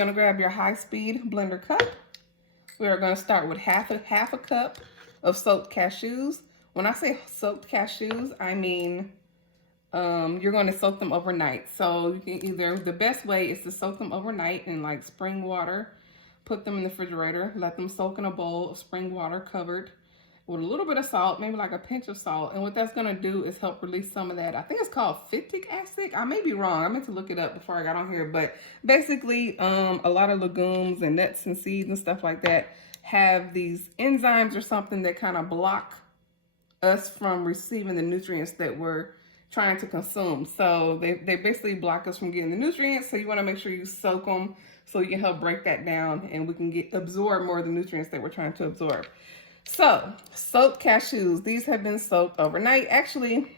going to grab your high-speed blender cup. We are going to start with half a cup of soaked cashews. When I say soaked cashews, I mean you're going to soak them overnight. So you can either, the best way is to soak them overnight in like spring water, put them in the refrigerator, let them soak in a bowl of spring water covered with a little bit of salt, maybe like a pinch of salt. And what that's going to do is help release some of that. I think it's called phytic acid. I may be wrong. I meant to look it up before I got on here. But basically, a lot of legumes and nuts and seeds and stuff like that have these enzymes or something that kind of block us from receiving the nutrients that we're trying to consume. So they basically block us from getting the nutrients. So you want to make sure you soak them so you can help break that down and we can absorb more of the nutrients that we're trying to absorb. So, soaked cashews. These have been soaked overnight. Actually,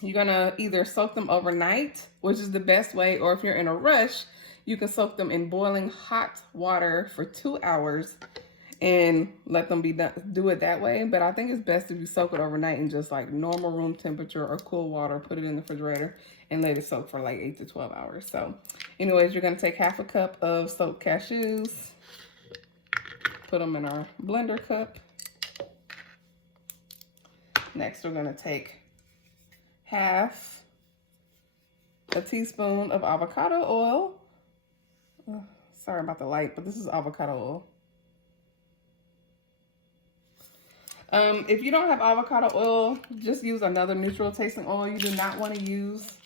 you're going to either soak them overnight, which is the best way, or if you're in a rush, you can soak them in boiling hot water for 2 hours and let them be done. Do it that way. But I think it's best if you soak it overnight in just like normal room temperature or cool water. Put it in the refrigerator and let it soak for like 8 to 12 hours. So anyways, you're going to take half a cup of soaked cashews, put them in our blender cup. Next, we're going to take half a teaspoon of avocado oil. Oh, sorry about the light, but this is avocado oil. If you don't have avocado oil, just use another neutral tasting oil. You do not want to use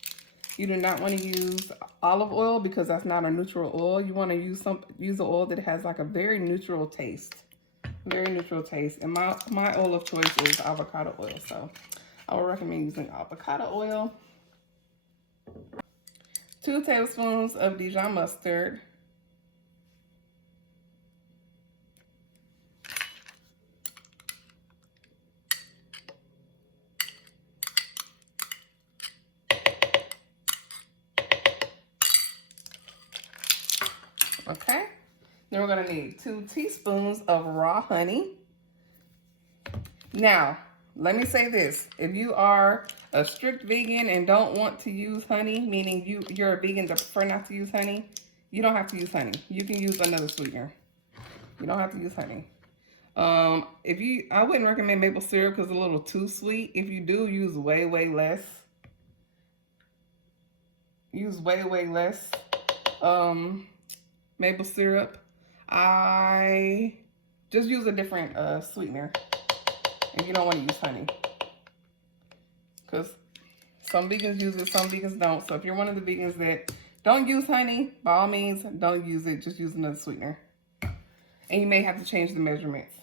olive oil because that's not a neutral oil. You want to use an oil that has like a very neutral taste. Very neutral taste. And my oil of choice is avocado oil. So I would recommend using avocado oil. 2 tablespoons of Dijon mustard. Okay. Then we're going to need 2 teaspoons of raw honey. Now, let me say this. If you are a strict vegan and don't want to use honey, meaning you're a vegan that prefer not to use honey, you don't have to use honey. You can use another sweetener. You don't have to use honey. I wouldn't recommend maple syrup because it's a little too sweet. If you do, use way, way less. Use way, way less maple syrup. I just use a different sweetener. And you don't want to use honey. Because some vegans use it, some vegans don't. So if you're one of the vegans that don't use honey, by all means, don't use it. Just use another sweetener. And you may have to change the measurements,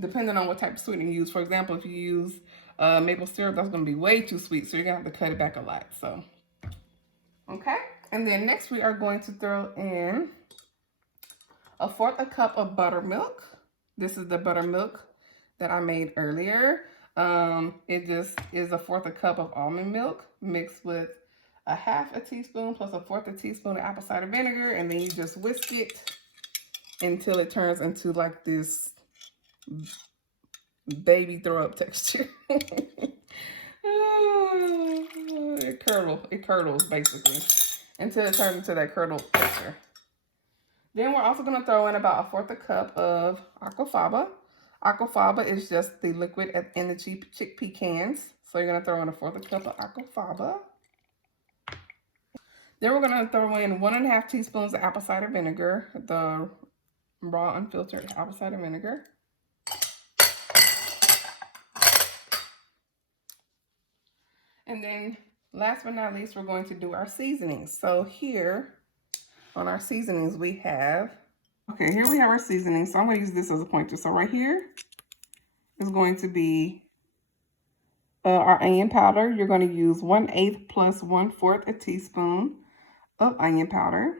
depending on what type of sweetener you use. For example, if you use maple syrup, that's going to be way too sweet. So you're going to have to cut it back a lot. So, okay. And then next we are going to throw in 1/4 cup of buttermilk. This is the buttermilk that I made earlier. It just is 1/4 cup of almond milk mixed with 1/2 teaspoon plus 1/4 teaspoon of apple cider vinegar, and then you just whisk it until it turns into like this baby throw up texture. It curdles basically until it turns into that curdled texture. Then we're also going to throw in about 1/4 cup of aquafaba. Aquafaba is just the liquid in the chickpea cans. So you're going to throw in 1/4 cup of aquafaba. Then we're going to throw in 1.5 teaspoons of apple cider vinegar, the raw unfiltered apple cider vinegar. And then last but not least, we're going to do our seasonings. So here on our seasonings we have, okay, here we have our seasonings. So I'm going to use this as a pointer. So right here is going to be our onion powder. You're going to use 1/8 plus 1/4 teaspoon of onion powder.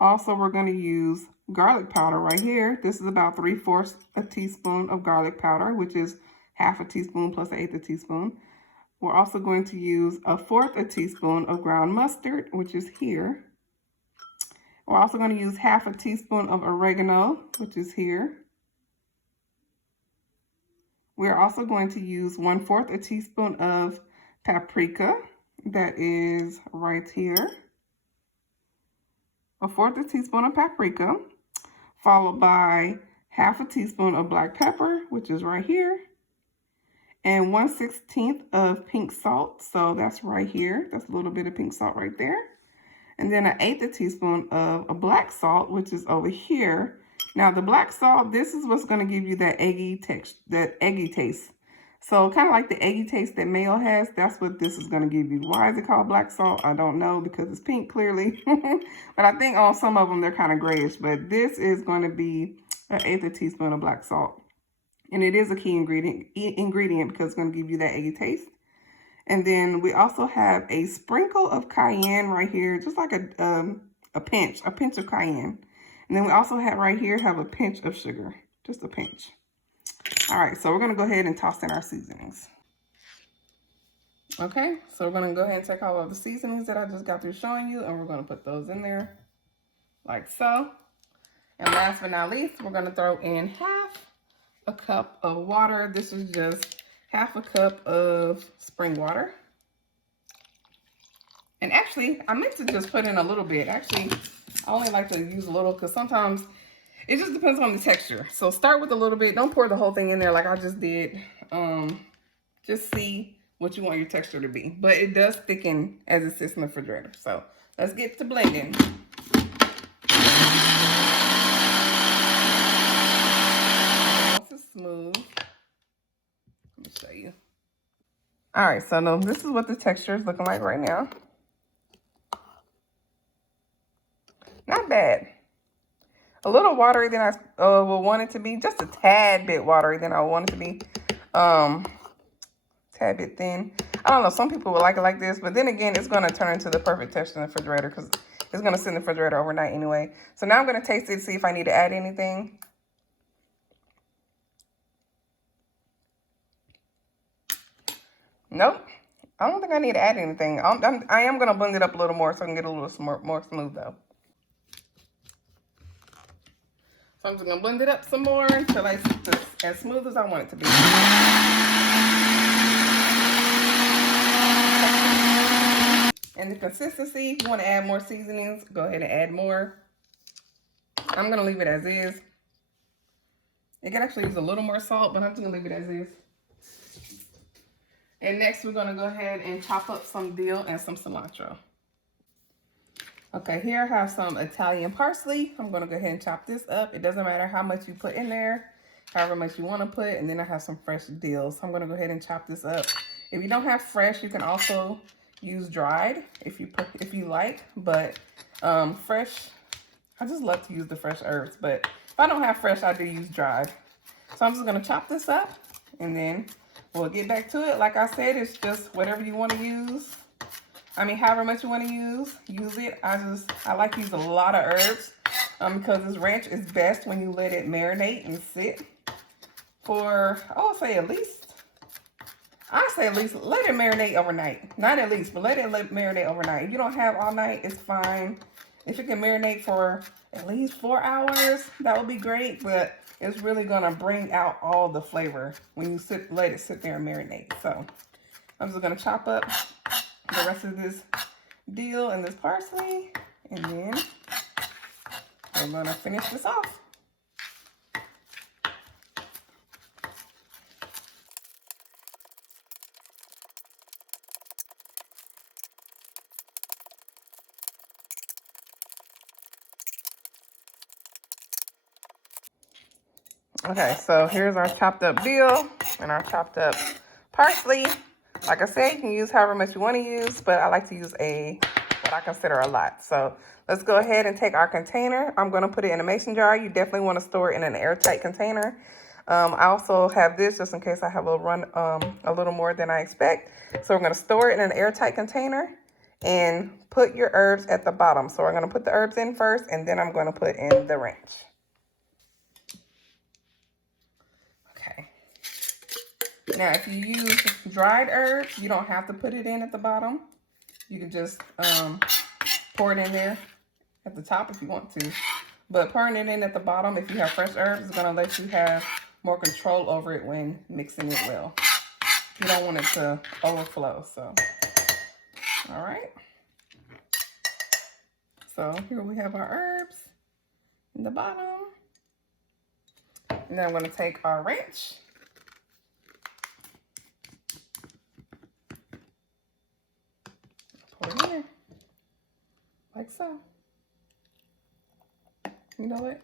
Also, we're going to use garlic powder right here. This is about 3/4 teaspoon of garlic powder, which is 1/2 teaspoon plus 1/8 teaspoon. We're also going to use 1/4 teaspoon of ground mustard, which is here. We're also going to use 1/2 teaspoon of oregano, which is here. We're also going to use 1/4 teaspoon of paprika, that is right here. 1/4 teaspoon of paprika, followed by 1/2 teaspoon of black pepper, which is right here, and 1/16 of pink salt. So that's right here. That's a little bit of pink salt right there. And then 1/8 teaspoon of a black salt, which is over here. Now the black salt, this is what's going to give you that eggy texture, that eggy taste. So kind of like the eggy taste that Mayo has, that's what this is going to give you. Why is it called black salt? I don't know, because it's pink clearly. But I think on some of them they're kind of grayish. But this is going to be 1/8 teaspoon of black salt. And it is a key ingredient because it's going to give you that eggy taste. And then we also have a sprinkle of cayenne right here, just like a pinch of cayenne. And then we also have right here, have a pinch of sugar, just a pinch. All right, so we're gonna go ahead and toss in our seasonings. Okay, so we're gonna go ahead and take all of the seasonings that I just got through showing you, and we're gonna put those in there, like so. And last but not least, we're gonna throw in 1/2 cup of water. This is just 1/2 cup of spring water. And actually, I meant to just put in a little bit. Actually, I only like to use a little because sometimes it just depends on the texture. So start with a little bit. Don't pour the whole thing in there like I just did. Just see what you want your texture to be. But it does thicken as it sits in the refrigerator. So let's get to blending. Once it's smooth, let me show you. All right, so now this is what the texture is looking like right now. Not bad. A little watery than I will want it to be. Just a tad bit watery than I want it to be. Tad bit thin. I don't know. Some people would like it like this. But then again, it's going to turn into the perfect texture in the refrigerator because it's going to sit in the refrigerator overnight anyway. So now I'm going to taste it to see if I need to add anything. Nope. I don't think I need to add anything. I am going to blend it up a little more so I can get a little more smooth though. So I'm just going to blend it up some more until it's as smooth as I want it to be. And the consistency, if you want to add more seasonings, go ahead and add more. I'm going to leave it as is. It can actually use a little more salt, but I'm just going to leave it as is. And next, we're going to go ahead and chop up some dill and some cilantro. Okay, here I have some Italian parsley. I'm going to go ahead and chop this up. It doesn't matter how much you put in there, however much you want to put. And then I have some fresh dill. So I'm going to go ahead and chop this up. If you don't have fresh, you can also use dried if you like. But fresh, I just love to use the fresh herbs. But if I don't have fresh, I do use dried. So I'm just going to chop this up and then we'll get back to it. Like I said, it's just whatever you want to use. I mean, however much you want to use it. I like to use a lot of herbs because this ranch is best when you let it marinate and sit for, I would say at least let it marinate overnight. Not at least, but let it marinate overnight. If you don't have all night, it's fine. If you can marinate for at least 4 hours, that would be great. But it's really going to bring out all the flavor when you let it sit there and marinate. So I'm just going to chop up the rest of this dill and this parsley, and then we're going to finish this off. Okay, so here's our chopped up dill and our chopped up parsley. Like I said, you can use however much you want to use, but I like to use what I consider a lot. So let's go ahead and take our container. I'm going to put it in a mason jar. You definitely want to store it in an airtight container. I also have this just in case I have a little more than I expect. So we're going to store it in an airtight container and put your herbs at the bottom. So we're going to put the herbs in first, and then I'm going to put in the ranch. Okay. Now, if you use dried herbs, you don't have to put it in at the bottom. You can just pour it in there at the top if you want to. But pouring it in at the bottom, if you have fresh herbs, is going to let you have more control over it when mixing it well. You don't want it to overflow, so. All right. So here we have our herbs in the bottom. And then I'm going to take our ranch. Pour it in there. Like so. You know what?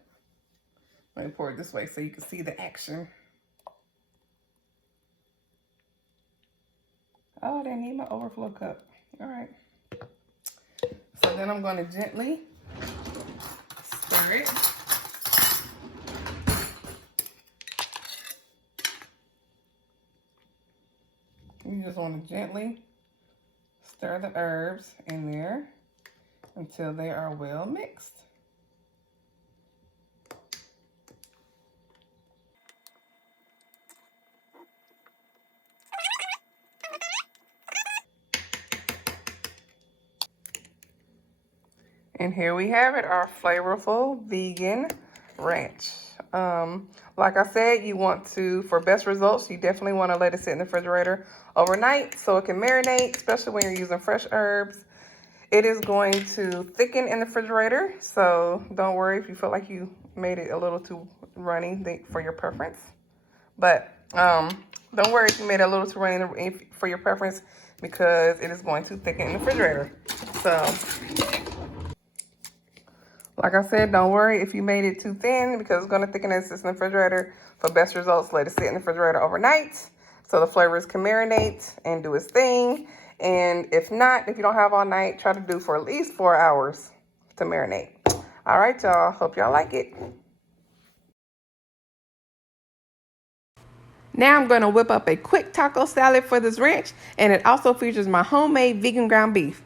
Let me pour it this way so you can see the action. Oh, they need my overflow cup. All right. So then I'm going to gently stir it. You just want to gently stir the herbs in there until they are well mixed. And here we have it, our flavorful vegan ranch. Like I said, you want to, for best results, you definitely want to let it sit in the refrigerator overnight so it can marinate, especially when you're using fresh herbs. It is going to thicken in the refrigerator, so don't worry if you feel like you made it a little too runny for your preference. But don't worry if you made it a little too runny for your preference, because it is going to thicken in the refrigerator. So, like I said, don't worry if you made it too thin, because it's going to thicken as it sits in the refrigerator. For best results, let it sit in the refrigerator overnight so the flavors can marinate and do its thing. And if not, if you don't have all night, try to do for at least 4 hours to marinate. All right, y'all. Hope y'all like it. Now I'm going to whip up a quick taco salad for this ranch, and it also features my homemade vegan ground beef.